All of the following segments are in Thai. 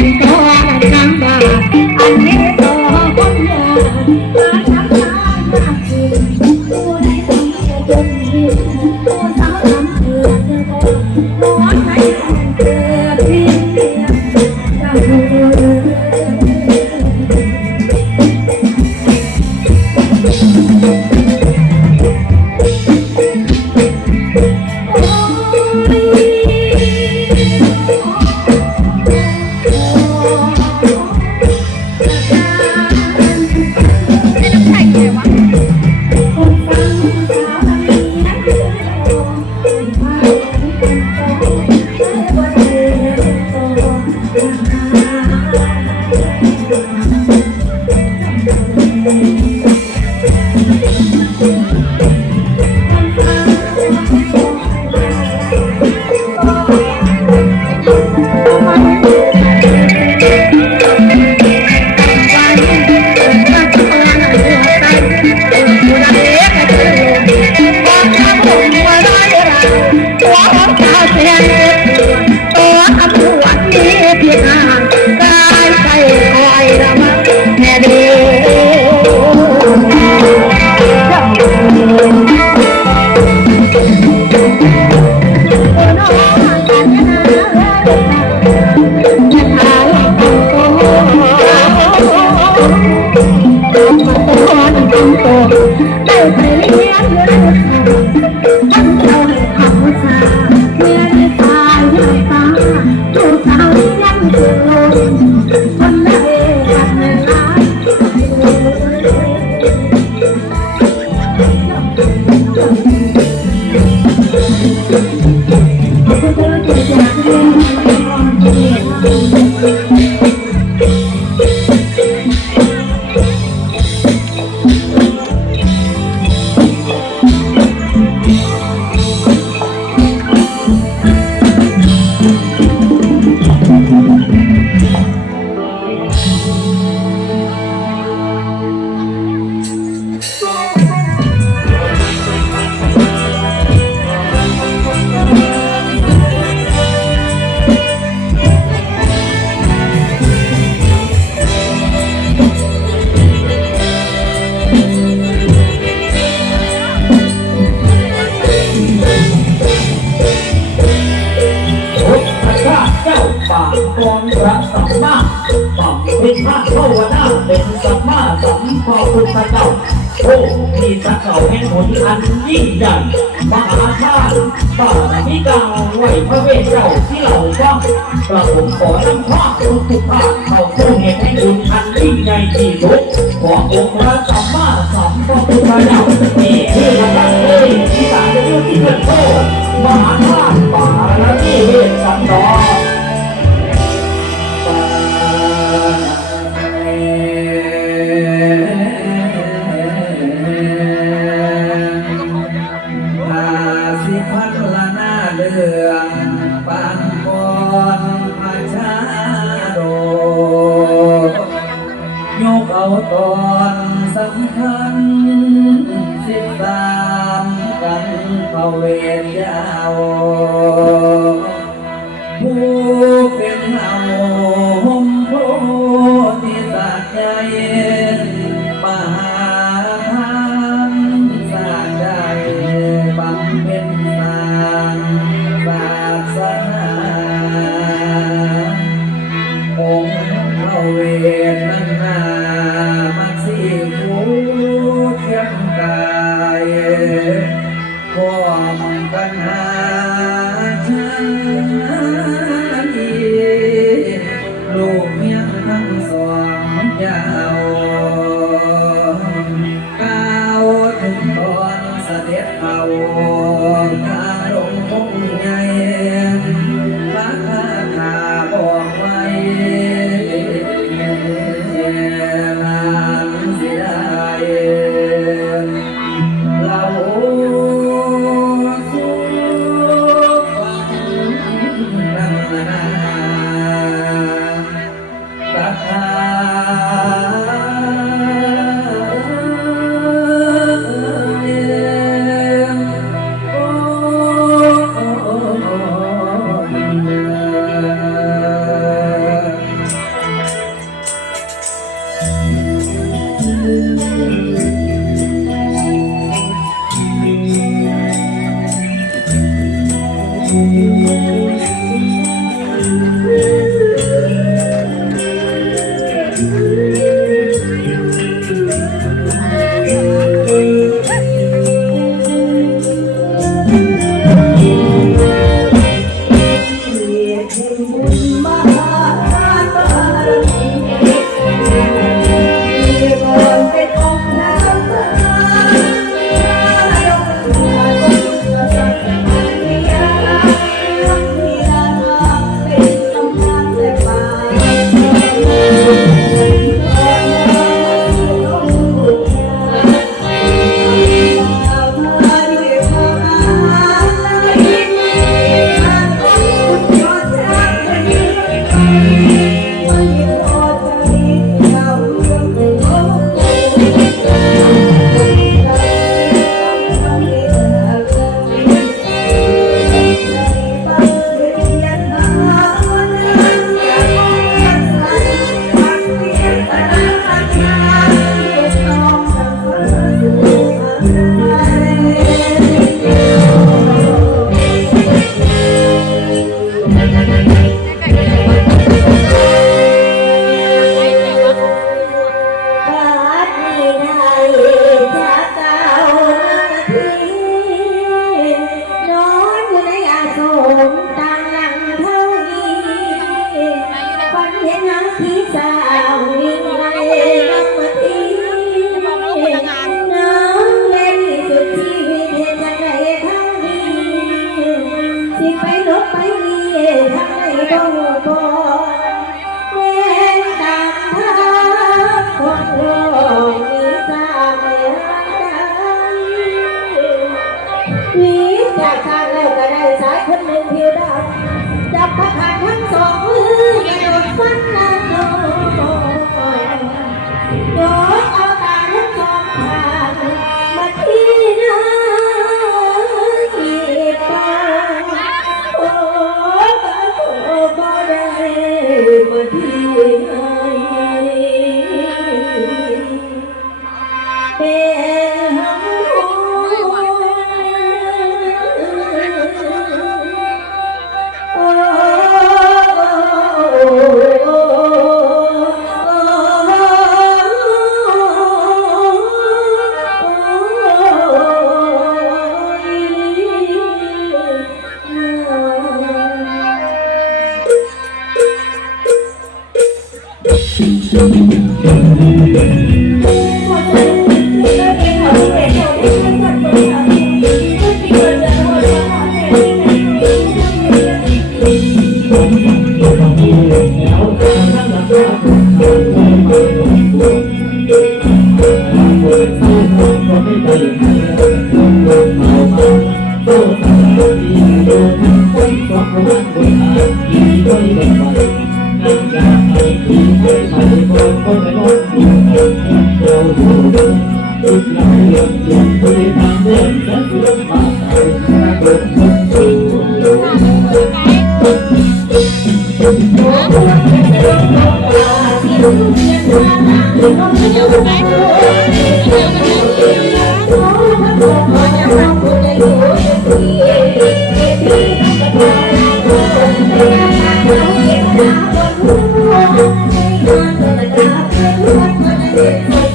me. เปรี้ยงเรือ ที่ถ้าเขาแห็นผนอันยิ่งใหญ่มหาชาติเป่าที่กาวไหวพระเวทเจ้าที่เหล่าว่างกระผมขอนำข้าคุณทุกภาเข้าผู้แห่งให้บุญอันยิ่งใหญ่ที่สุดขององค์พระสัมมาสัมพุทธเจ้ามีชื่อว่าเอ้ยที่สามจะยู่ที่เพื่อนโตมหาชาติป่าและที่เวทสันดอน เอา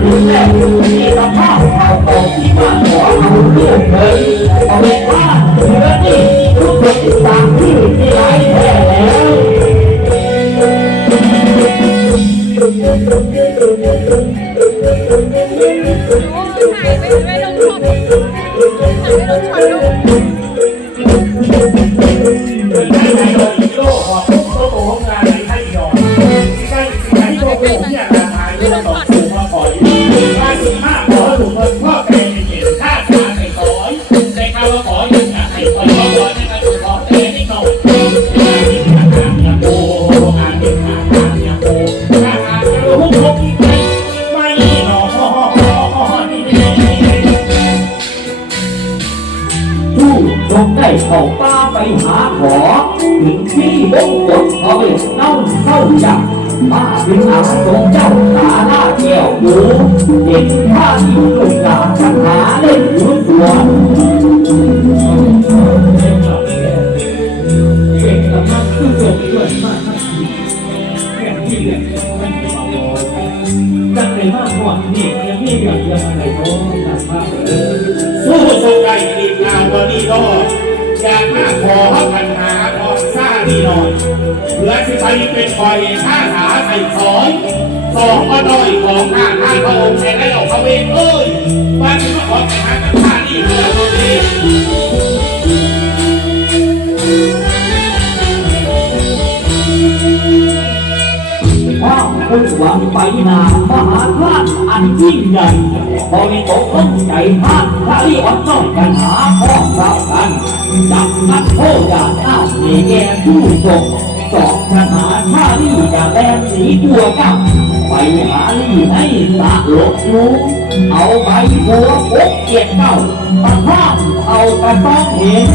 ไว้ งได้เข้าป่าไปหาขอถึงที่บงกฎเขาเวทเน่าเศร้าจับมาถึงอาสงเจ้าขาหน้าแก้วหูเด็กข้าที่ด้วยกาปัญหาเล่นหัวสวนเก่งกันักผู้ชมด้วยมากแค่ที่เรียนมันจะมาโยจังเลยมากกว่านี่ยังมีอย่างเยอะไรโน้หนักมากเลย ทีมงานวันนี้ก็อยากมาขอปัญหาขอซ่านี่หน่อยเพื่อสิไปเป็นคอยข้าหาใส่สองสองก็ด้อยของข้าข้าพระองค์แทนได้ออกเขาเองเอ้ยบ้านนี้มาขอปัญหากับข้านี่เพื่อตัวเอง วามมุ่งหวังไปนามหาทานอันยิ่งใหญ่พอมีตกต้นใจทานพระที่อ่อนน้อยกันหาพ้องเรากันจับนักโทษอย่างหน้าในแก่ผู้จบสอบทหารท่านี่จะแลนสีตัวกับไปหาลี่ให้สะหลบรู้เอาไปหัวพกเกียรเก้าตะข้ามเอากระต้องเห็น